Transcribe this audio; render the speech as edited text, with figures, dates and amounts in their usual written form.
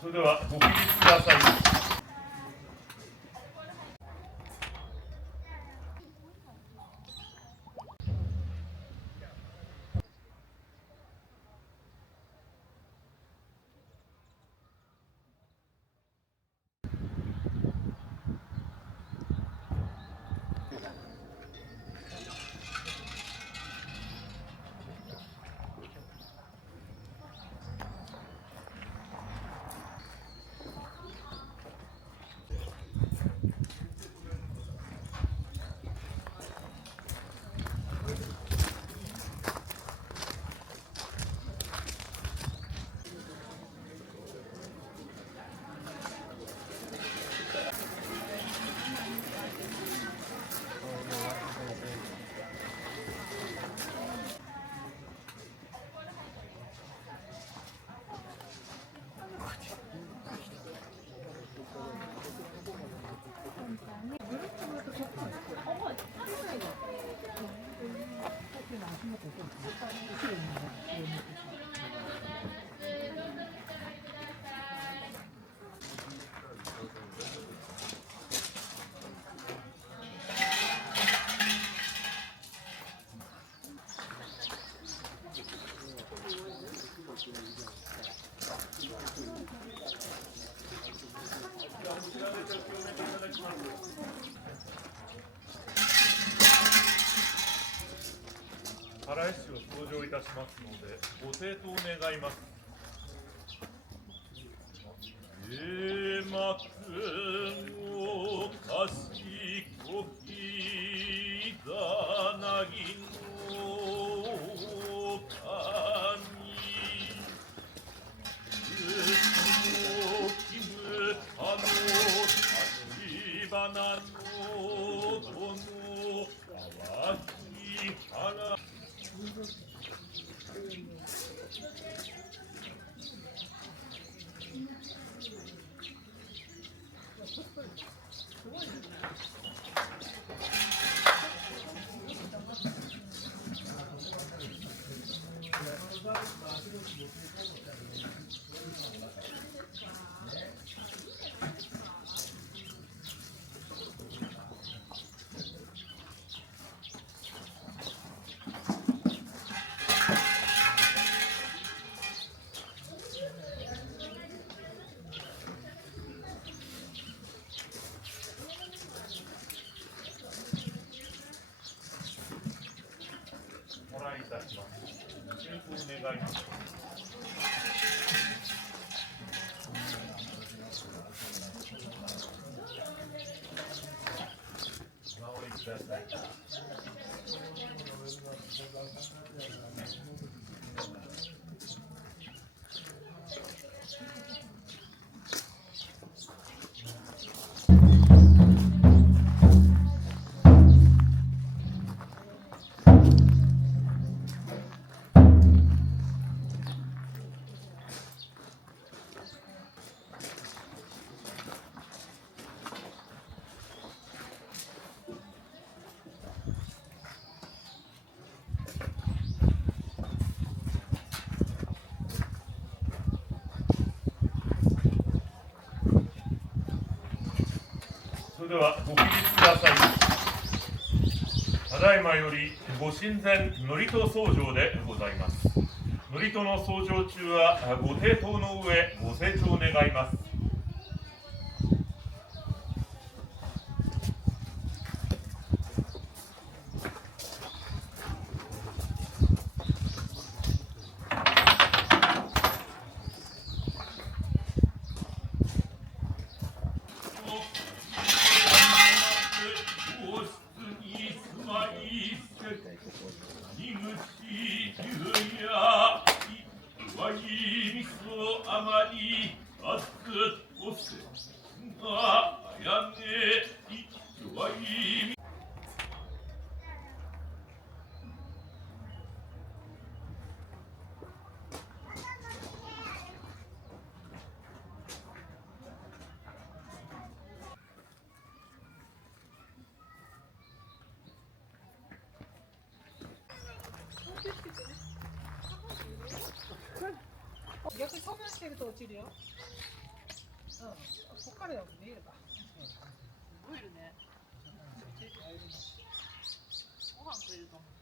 それではご起立ください。原市を登場いたしますので、ご清答願います。幕をかしこきざなぎの神きむたの立花の殿淡き原お願いいたします。お願いします。お守りください。それではご起立ください。ただいまよりご神前祝詞奏上でございます。祝詞の奏上中はご抵当の上ご清聴願います。逆にそんなしてると落ちるよ。こっからでも見えるか。すごいいるね。ご飯くれると思う。